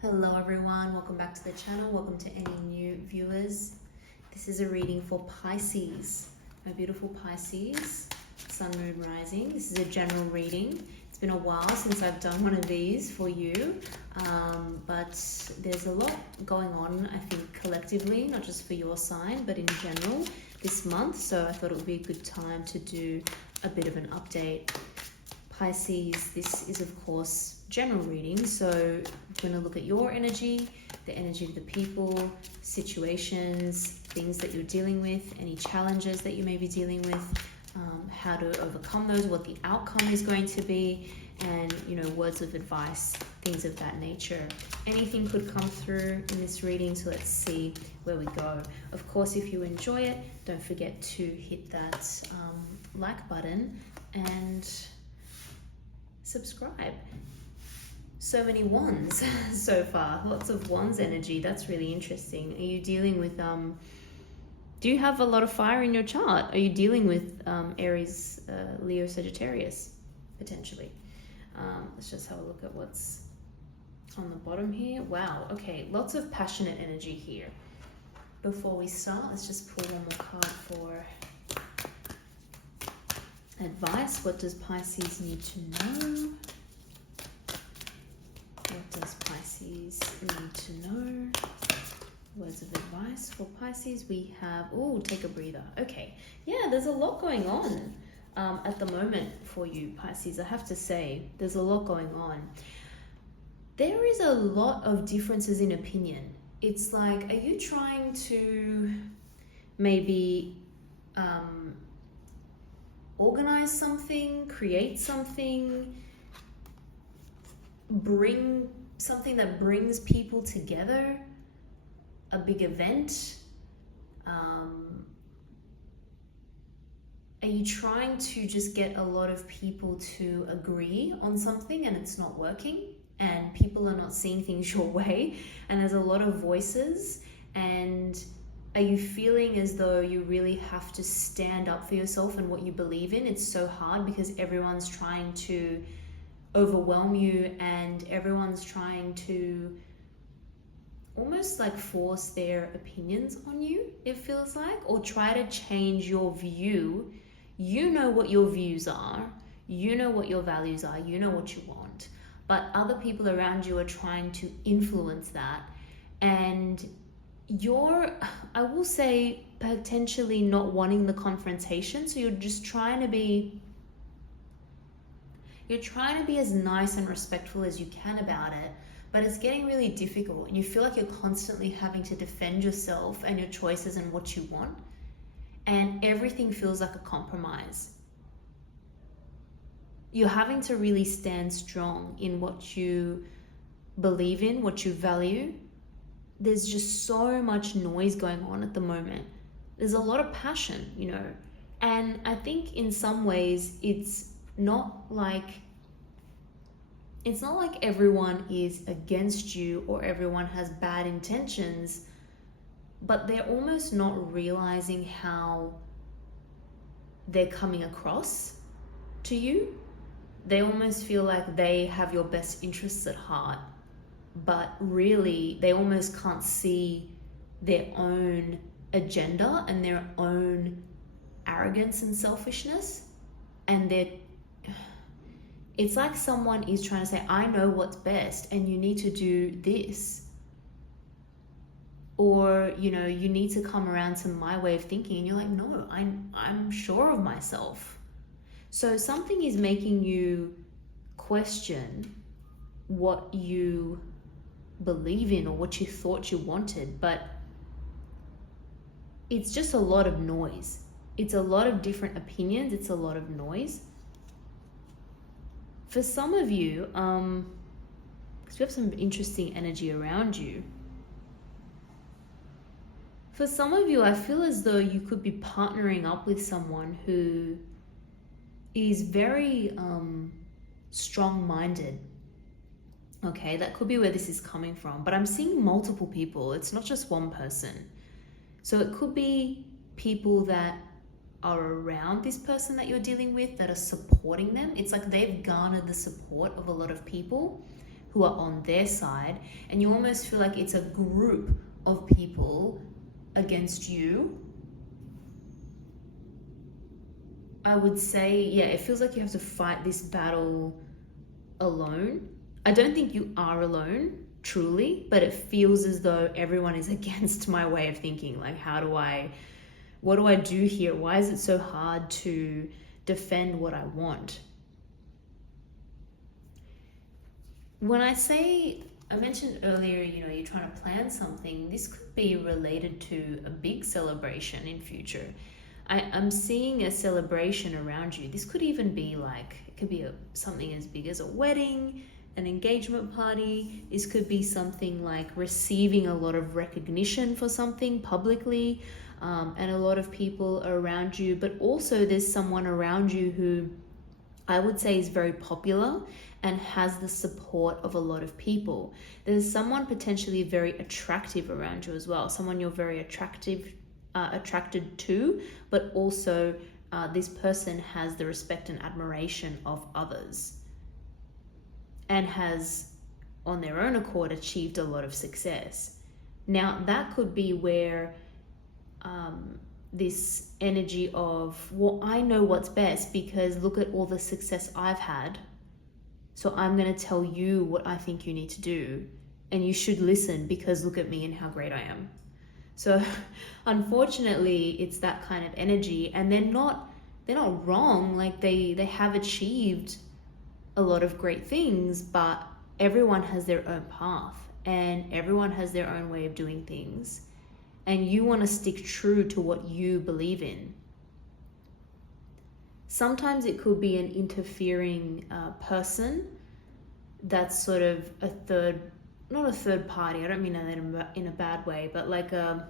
Hello everyone, welcome back to the channel. Welcome to any new viewers. This is a reading for Pisces, my beautiful Pisces, Sun, Moon, Rising. This is a general reading. It's been a while since I've done one of these for you, but there's a lot going on, I think, collectively, not just for your sign, but in general this month. So I thought it would be a good time to do a bit of an update. Pisces, this is of course general reading, so we're going to look at your energy, the energy of the people, situations, things that you're dealing with, any challenges that you may be dealing with, how to overcome those, what the outcome is going to be, and words of advice, things of that nature. Anything could come through in this reading, so let's see where we go. Of course, if you enjoy it, don't forget to hit that like button and subscribe. So many wands so far, lots of wands energy. That's really interesting. Are you dealing with do you have a lot of fire in your chart? Are you dealing with Aries, Leo, Sagittarius potentially? Let's just have a look at what's on the bottom here. Wow, okay, lots of passionate energy here. Before we start, let's just pull one more card for advice. What does Pisces need to know? What does Pisces need to know? Words of advice for Pisces. We have, take a breather. Okay, yeah, there's a lot going on at the moment for you, Pisces. I have to say, there's a lot going on. There is a lot of differences in opinion. It's like, are you trying to maybe organize something, create something, bring something that brings people together, a big event? Are you trying to just get a lot of people to agree on something and it's not working, and people are not seeing things your way, and there's a lot of voices? And are you feeling as though you really have to stand up for yourself and what you believe in? It's so hard because everyone's trying to overwhelm you, and everyone's trying to almost like force their opinions on you, it feels like, or try to change your view. You know what your views are, you know what your values are, you know what you want, but other people around you are trying to influence that, and you're, I will say, potentially not wanting the confrontation, so you're just trying to be as nice and respectful as you can about it, but it's getting really difficult, and you feel like you're constantly having to defend yourself and your choices and what you want, and everything feels like a compromise. You're having to really stand strong in what you believe in, what you value. There's just so much noise going on at the moment. There's a lot of passion, and I think in some ways it's not like everyone is against you or everyone has bad intentions, but they're almost not realizing how they're coming across to you. They almost feel like they have your best interests at heart, but really they almost can't see their own agenda and their own arrogance and selfishness, and it's like someone is trying to say, I know what's best and you need to do this, or you need to come around to my way of thinking, and you're like, no, I'm sure of myself. So something is making you question what you believe in or what you thought you wanted, but it's just a lot of noise. It's a lot of different opinions. It's a lot of noise. For some of you, because we have some interesting energy around you, for some of you, I feel as though you could be partnering up with someone who is very strong-minded. Okay, that could be where this is coming from, but I'm seeing multiple people. It's not just one person. So it could be people that are around this person that you're dealing with that are supporting them. It's like they've garnered the support of a lot of people who who are on their side, and you almost feel like it's a group of people against you. I would say, yeah, it feels like you have to fight this battle alone. I don't think you are alone, truly, but it feels as though everyone is against my way of thinking. Like, what do I do here? Why is it so hard to defend what I want? When I mentioned earlier, you're trying to plan something, this could be related to a big celebration in future. I'm seeing a celebration around you. This could even be it could be something as big as a wedding, an engagement party. This could be something like receiving a lot of recognition for something publicly, and a lot of people around you. But also there's someone around you who I would say is very popular and has the support of a lot of people. There's someone potentially very attractive around you as well, someone you're very attracted to, but also this person has the respect and admiration of others and has on their own accord achieved a lot of success. Now that could be where this energy of, well, I know what's best because look at all the success I've had, so I'm going to tell you what I think you need to do, and you should listen because look at me and how great I am. So unfortunately it's that kind of energy, and they're not wrong. Like they have achieved a lot of great things, but everyone has their own path and everyone has their own way of doing things, and you want to stick true to what you believe in. Sometimes it could be an interfering person that's sort of not a third party, I don't mean that in a bad way, but like a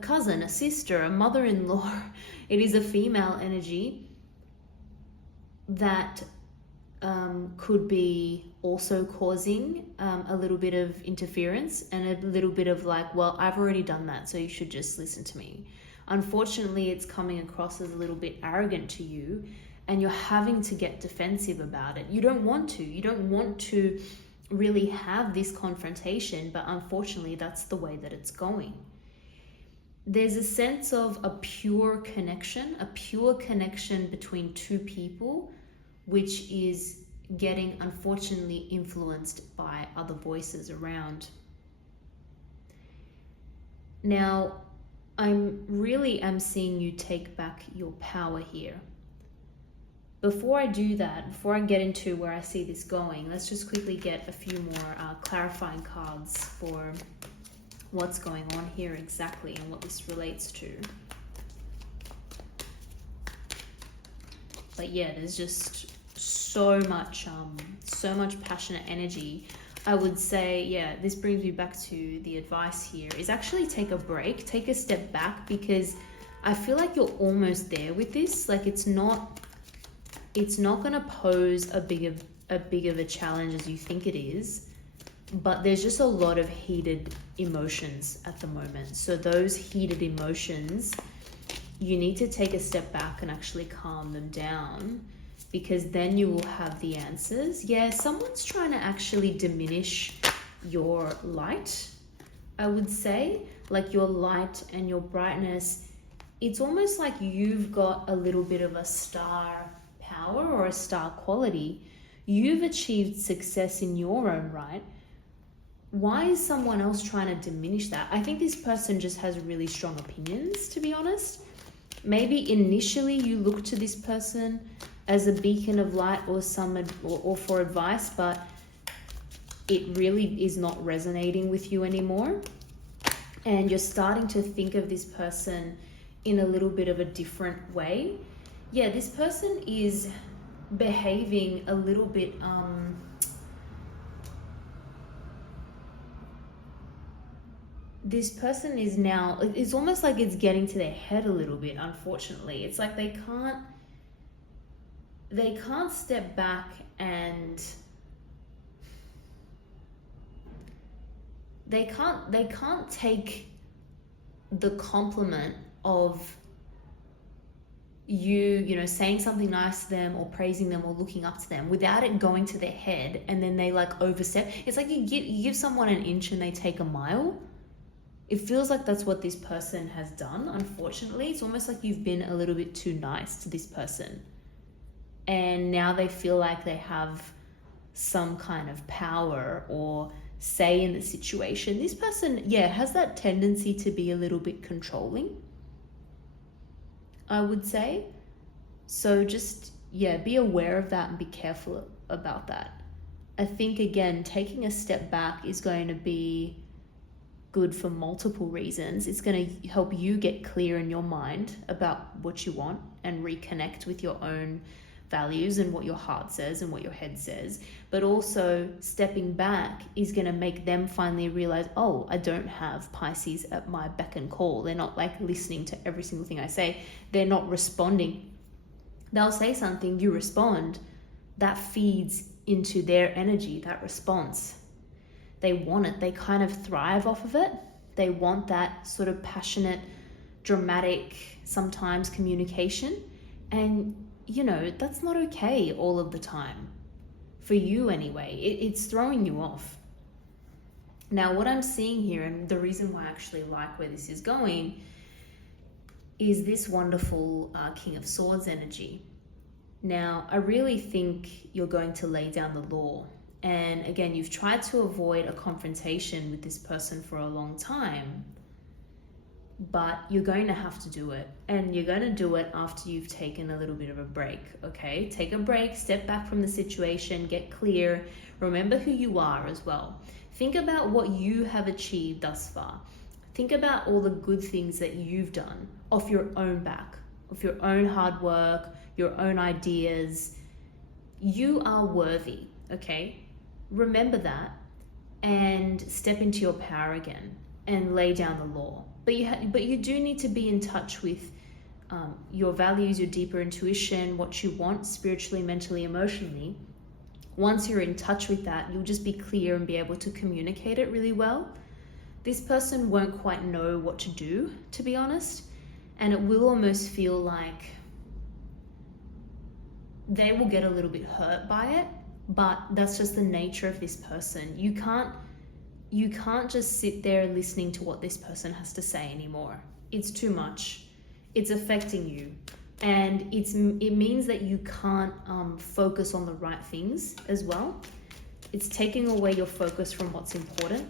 cousin, a sister, a mother-in-law. It is a female energy that could be also causing a little bit of interference and a little bit of like, well, I've already done that, so you should just listen to me. Unfortunately, it's coming across as a little bit arrogant to you, and you're having to get defensive about it. You don't want to really have this confrontation, but unfortunately that's the way that it's going. There's a sense of a pure connection between two people, which is getting unfortunately influenced by other voices around. Now, I'm seeing you take back your power here. Before I do that, before I get into where I see this going, let's just quickly get a few more clarifying cards for what's going on here exactly and what this relates to. But yeah, there's just so much passionate energy. I would say, yeah, this brings me back to the advice here is actually take a break, take a step back, because I feel like you're almost there with this. Like it's not going to pose a big of a challenge as you think it is, but there's just a lot of heated emotions at the moment. So those heated emotions, you need to take a step back and actually calm them down, because then you will have the answers. Yeah, someone's trying to actually diminish your light, I would say, like your light and your brightness. It's almost like you've got a little bit of a star power or a star quality. You've achieved success in your own right. Why is someone else trying to diminish that? I think this person just has really strong opinions, to be honest. Maybe initially you look to this person as a beacon of light or for advice, but it really is not resonating with you anymore. And you're starting to think of this person in a little bit of a different way. Yeah, this person is behaving a little bit this person is now, it's almost like it's getting to their head a little bit, unfortunately. It's like they can't step back and they can't take the compliment of you know, saying something nice to them or praising them or looking up to them without it going to their head, and then they like overstep. It's like you give someone an inch and they take a mile. It feels like that's what this person has done, unfortunately. It's almost like you've been a little bit too nice to this person. And now they feel like they have some kind of power or say in the situation. This person, yeah, has that tendency to be a little bit controlling, I would say. So just, yeah, be aware of that and be careful about that. I think, again, taking a step back is going to be good for multiple reasons. It's going to help you get clear in your mind about what you want and reconnect with your own values and what your heart says and what your head says. But also stepping back is going to make them finally realize, oh, I don't have Pisces at my beck and call. They're not like listening to every single thing I say. They're not responding. They'll say something, you respond. That feeds into their energy, that response. They want it. They kind of thrive off of it. They want that sort of passionate, dramatic, sometimes communication. And, you know, that's not okay all of the time. For you anyway. It's throwing you off. Now, what I'm seeing here, and the reason why I actually like where this is going, is this wonderful King of Swords energy. Now, I really think you're going to lay down the law. And again, you've tried to avoid a confrontation with this person for a long time, but you're going to have to do it. And you're going to do it after you've taken a little bit of a break, okay? Take a break, step back from the situation, get clear. Remember who you are as well. Think about what you have achieved thus far. Think about all the good things that you've done off your own back, of your own hard work, your own ideas. You are worthy, okay? Remember that and step into your power again and lay down the law. But you do need to be in touch with your values, your deeper intuition, what you want spiritually, mentally, emotionally. Once you're in touch with that, you'll just be clear and be able to communicate it really well. This person won't quite know what to do, to be honest, and it will almost feel like they will get a little bit hurt by it, but that's just the nature of this person. You can't just sit there listening to what this person has to say anymore. It's too much. It's affecting you. And it means that you can't focus on the right things as well. It's taking away your focus from what's important.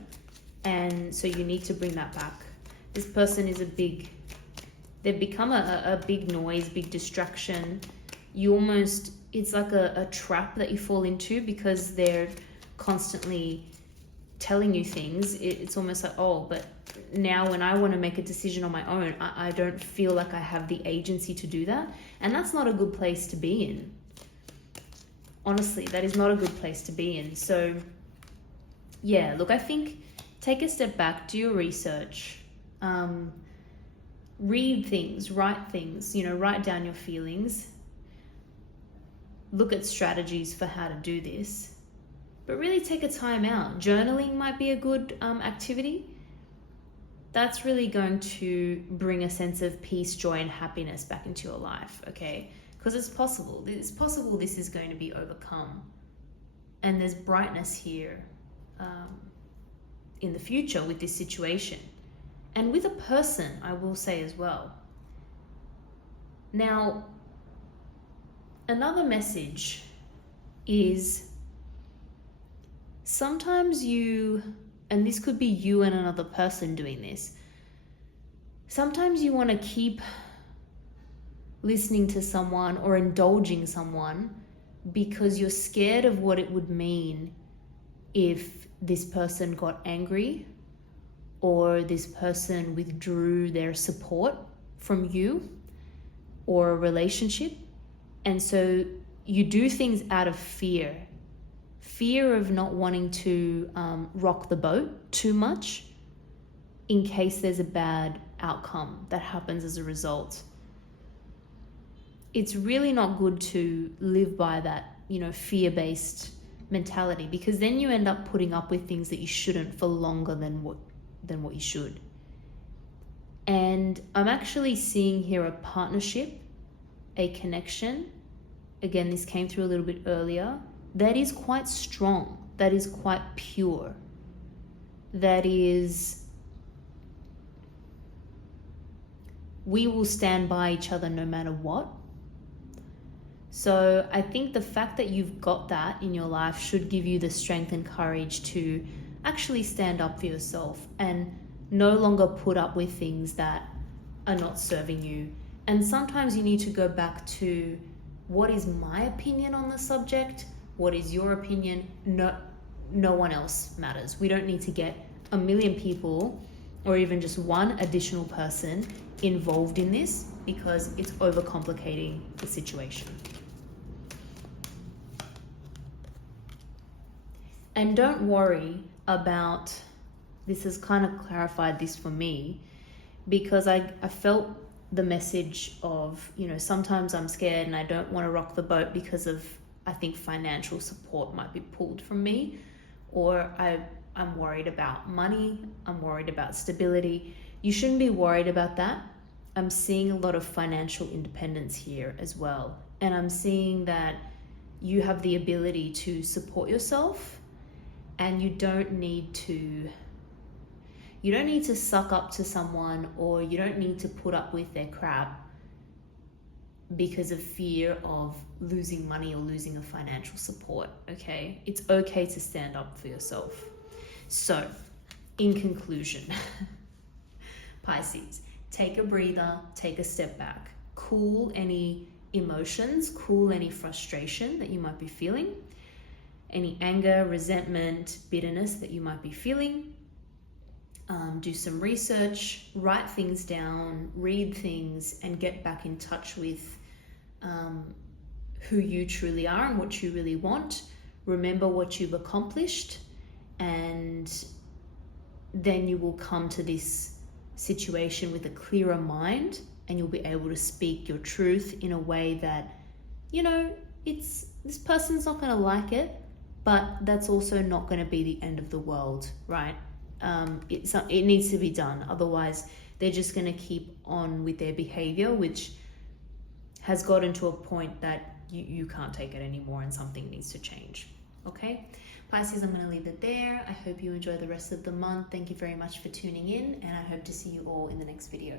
And so you need to bring that back. This person is they've become a big noise, big distraction. It's like a trap that you fall into because they're constantly telling you things. It's almost like, oh, but now when I want to make a decision on my own, I don't feel like I have the agency to do that. And that's not a good place to be in. Honestly, that is not a good place to be in. So yeah, look, I think take a step back, do your research, read things, write things, write down your feelings, look at strategies for how to do this, but really take a time out. Journaling might be a good activity. That's really going to bring a sense of peace, joy, and happiness back into your life, okay? Because it's possible. It's possible this is going to be overcome. And there's brightness here in the future with this situation. And with a person, I will say as well. Now, another message is sometimes and this could be you and another person doing this, sometimes you want to keep listening to someone or indulging someone because you're scared of what it would mean if this person got angry or this person withdrew their support from you or a relationship. And so you do things out of fear of not wanting to rock the boat too much in case there's a bad outcome that happens as a result. It's really not good to live by that, fear-based mentality, because then you end up putting up with things that you shouldn't for longer than what you should. And I'm actually seeing here a partnership, a connection. Again, this came through a little bit earlier. That is quite strong. That is quite pure. That is, we will stand by each other no matter what. So I think the fact that you've got that in your life should give you the strength and courage to actually stand up for yourself and no longer put up with things that are not serving you. And sometimes you need to go back to, what is my opinion on the subject? What is your opinion? No one else matters. We don't need to get a million people or even just one additional person involved in this, because it's overcomplicating the situation. And don't worry about, this has kind of clarified this for me, because I felt the message of, sometimes I'm scared and I don't want to rock the boat because of, I think financial support might be pulled from me, or I'm worried about money, I'm worried about stability. You shouldn't be worried about that. I'm seeing a lot of financial independence here as well. And I'm seeing that you have the ability to support yourself, and you don't need to suck up to someone, or you don't need to put up with their crap because of fear of losing money or losing a financial support, okay? It's okay to stand up for yourself. So, in conclusion, Pisces, take a breather, take a step back, cool any emotions, cool any frustration that you might be feeling, any anger, resentment, bitterness that you might be feeling. Do some research, write things down, read things, and get back in touch with who you truly are and what you really want. Remember what you've accomplished, and then you will come to this situation with a clearer mind, and you'll be able to speak your truth in a way that, this person's not going to like it, but that's also not going to be the end of the world, right? It needs to be done. Otherwise, they're just going to keep on with their behavior, which has gotten to a point that you can't take it anymore and something needs to change. Okay? Pisces, I'm going to leave it there. I hope you enjoy the rest of the month. Thank you very much for tuning in, and I hope to see you all in the next video.